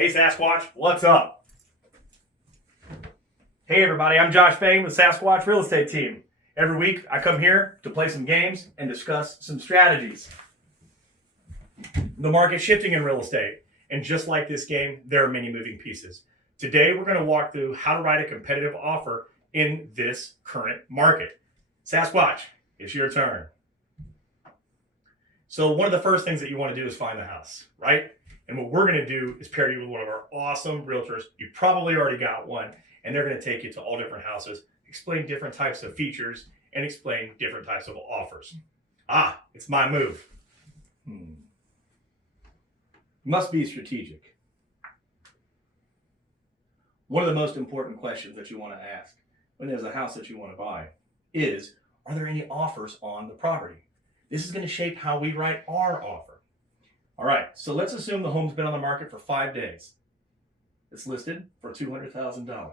Hey Sasquatch, what's up? Hey everybody, I'm Josh Bain with Sasquatch Real Estate Team. Every week I come here to play some games and discuss some strategies. The market's shifting in real estate, and just like this game, there are many moving pieces. Today we're going to walk through how to write a competitive offer in this current market. Sasquatch, it's your turn. So one of the first things that you want to do is find the house, right? And what we're going to do is pair you with one of our awesome realtors. You probably already got one, and they're going to take you to all different houses, explain different types of features, and explain different types of offers. It's my move. Must be strategic. One of the most important questions that you want to ask when there's a house that you want to buy is, are there any offers on the property? This is going to shape how we write our offer. All right, so let's assume the home's been on the market for 5 days. It's listed for $200,000.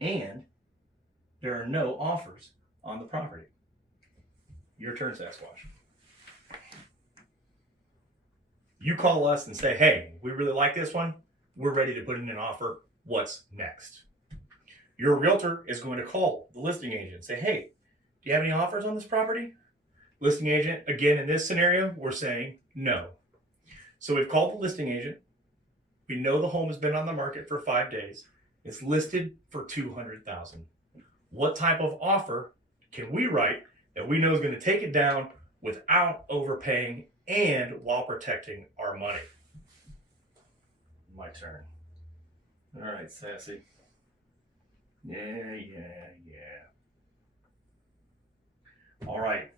And there are no offers on the property. Your turn, Sasquatch. You call us and say, hey, we really like this one. We're ready to put in an offer. What's next? Your realtor is going to call the listing agent and say, hey, do you have any offers on this property? Listing agent, again, in this scenario, we're saying no. So we've called the listing agent. We know the home has been on the market for 5 days. It's listed for $200,000. What type of offer can we write that we know is going to take it down without overpaying and while protecting our money? My turn. All right, Sassy. Yeah. All right.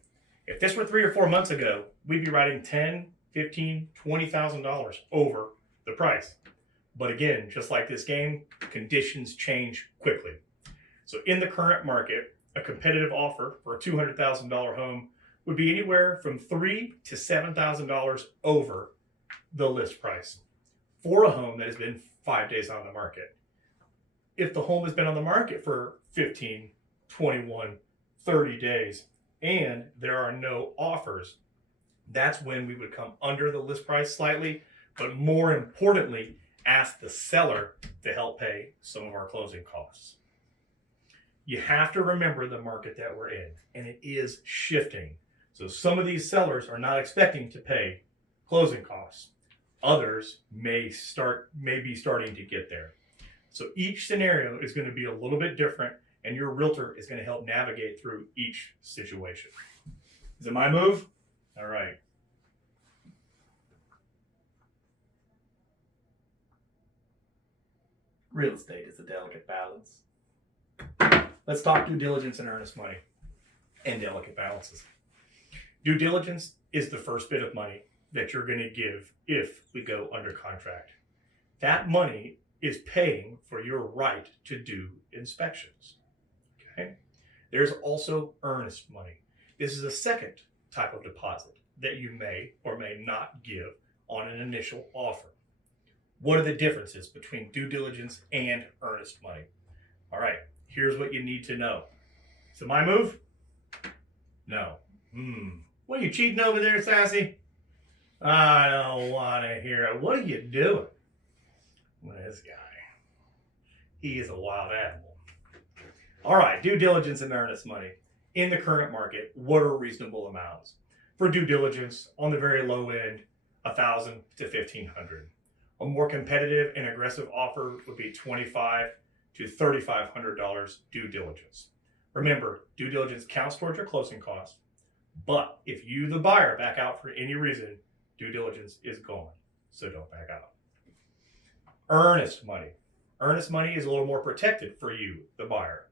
If this were 3 or 4 months ago, we'd be writing $10,000, $15,000, $20,000 over the price. But again, just like this game, conditions change quickly. So in the current market, a competitive offer for a $200,000 home would be anywhere from $3,000 to $7,000 over the list price for a home that has been 5 days on the market. If the home has been on the market for 15, 21, 30 days, and there are no offers, that's when we would come under the list price slightly, but more importantly, ask the seller to help pay some of our closing costs. You have to remember the market that we're in, and it is shifting. So some of these sellers are not expecting to pay closing costs. Others may be starting to get there. So each scenario is going to be a little bit different, and your realtor is going to help navigate through each situation. Is it my move? All right. Real estate is a delicate balance. Let's talk due diligence and earnest money and delicate balances. Due diligence is the first bit of money that you're going to give if we go under contract. That money is paying for your right to do inspections. Okay? There's also earnest money. This is a second type of deposit that you may or may not give on an initial offer. What are the differences between due diligence and earnest money? All right, here's what you need to know. So my move? No. What are you cheating over there, Sassy? I don't want to hear it. What are you doing? This guy. He is a wild animal. All right, due diligence and earnest money. In the current market, what are reasonable amounts? For due diligence, on the very low end, $1,000 to $1,500. A more competitive and aggressive offer would be $2,500 to $3,500 due diligence. Remember, due diligence counts towards your closing costs, but if you, the buyer, back out for any reason, due diligence is gone, so don't back out. Earnest money. Earnest money is a little more protected for you, the buyer.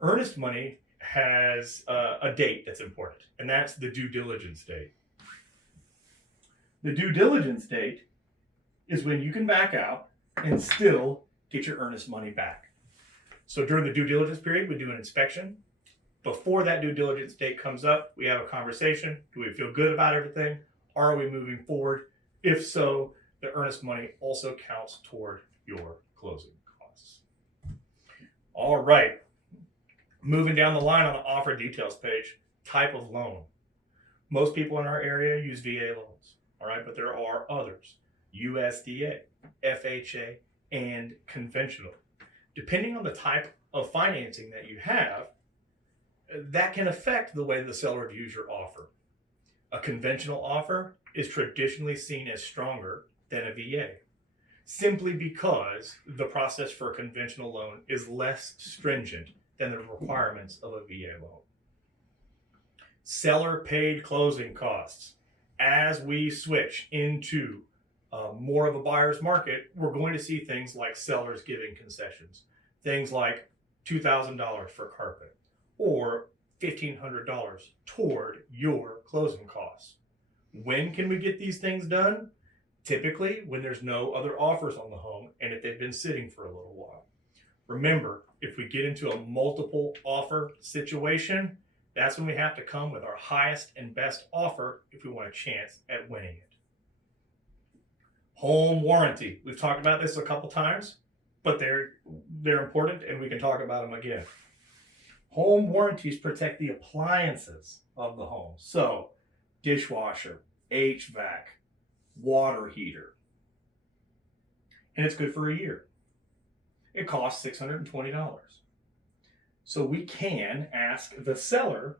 Earnest money has a date that's important, and that's the due diligence date. The due diligence date is when you can back out and still get your earnest money back. So during the due diligence period, we do an inspection. Before that due diligence date comes up, we have a conversation. Do we feel good about everything? Are we moving forward? If so, the earnest money also counts toward your closing costs. All right. Moving down the line on the offer details page, type of loan. Most people in our area use VA loans, all right, but there are others. USDA, FHA, and conventional. Depending on the type of financing that you have, that can affect the way the seller views your offer. A conventional offer is traditionally seen as stronger than a VA, simply because the process for a conventional loan is less stringent than the requirements of a VA loan. Seller paid closing costs. As we switch into more of a buyer's market, we're going to see things like sellers giving concessions, things like $2,000 for carpet or $1,500 toward your closing costs. When can we get these things done? Typically when there's no other offers on the home and if they've been sitting for a little while. Remember, if we get into a multiple offer situation, that's when we have to come with our highest and best offer if we want a chance at winning it. Home warranty. We've talked about this a couple times, but they're important and we can talk about them again. Home warranties protect the appliances of the home. So, dishwasher, HVAC, water heater. And it's good for a year. It costs $620. So we can ask the seller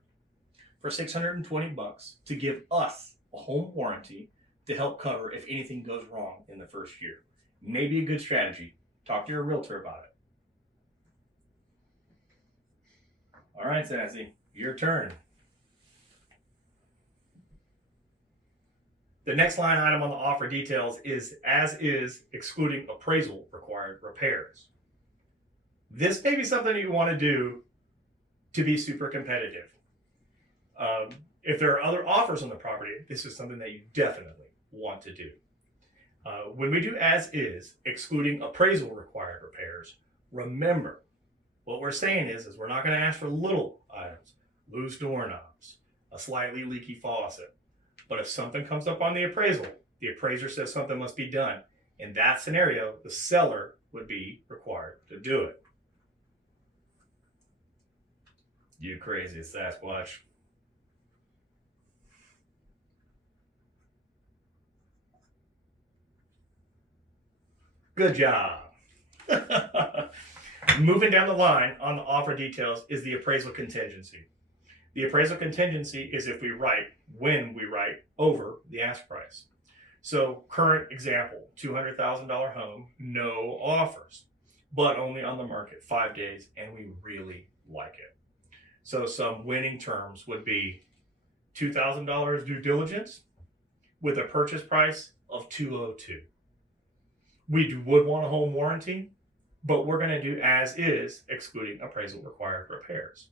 for $620 to give us a home warranty to help cover if anything goes wrong in the first year. Maybe a good strategy. Talk to your realtor about it. All right, Sassy, your turn. The next line item on the offer details is as is, excluding appraisal required repairs. This may be something you want to do to be super competitive. If there are other offers on the property, this is something that you definitely want to do. When we do as is, excluding appraisal required repairs, remember what we're saying is we're not going to ask for little items, loose doorknobs, a slightly leaky faucet. But if something comes up on the appraisal, the appraiser says something must be done. In that scenario, the seller would be required to do it. You crazy Sasquatch. Good job. Moving down the line on the offer details is the appraisal contingency. The appraisal contingency is if we write, when we write over the ask price. So current example, $200,000 home, no offers, but only on the market 5 days, and we really like it. So some winning terms would be $2,000 due diligence with a purchase price of $202. We would want a home warranty, but we're going to do as is, excluding appraisal required repairs.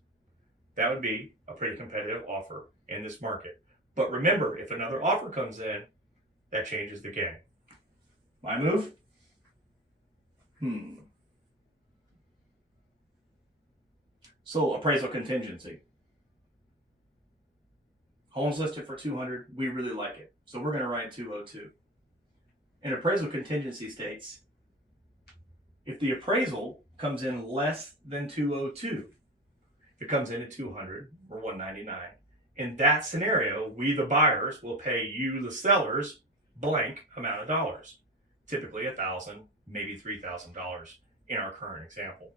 That would be a pretty competitive offer in this market. But remember, if another offer comes in, that changes the game. My move? So appraisal contingency. Home's listed for $200. We really like it. So we're going to write $202. And appraisal contingency states, if the appraisal comes in less than $202, it comes in at $200 or $199. In that scenario, we, the buyers, will pay you, the sellers, blank amount of dollars. Typically $1,000, maybe $3,000 in our current example.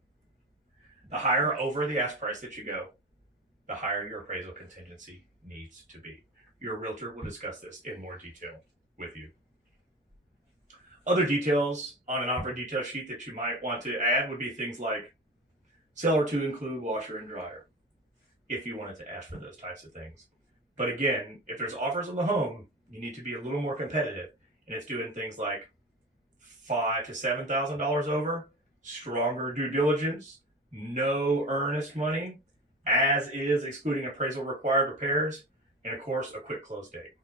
The higher over the ask price that you go, the higher your appraisal contingency needs to be. Your realtor will discuss this in more detail with you. Other details on an offer detail sheet that you might want to add would be things like seller to include washer and dryer, if you wanted to ask for those types of things. But again, if there's offers on the home, you need to be a little more competitive, and it's doing things like $5,000 to $7,000 over, stronger due diligence, no earnest money, as is, excluding appraisal required repairs, and of course, a quick close date.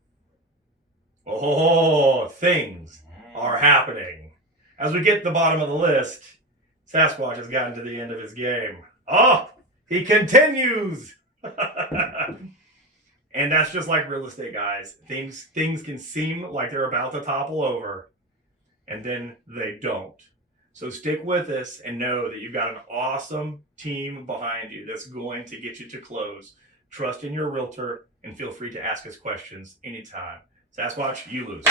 Oh, things are happening. As we get to the bottom of the list, Sasquatch has gotten to the end of his game. Oh, he continues. And that's just like real estate, guys. Things can seem like they're about to topple over, and then they don't. So stick with us and know that you've got an awesome team behind you that's going to get you to close. Trust in your realtor and feel free to ask us questions anytime. Sasquatch, you lose.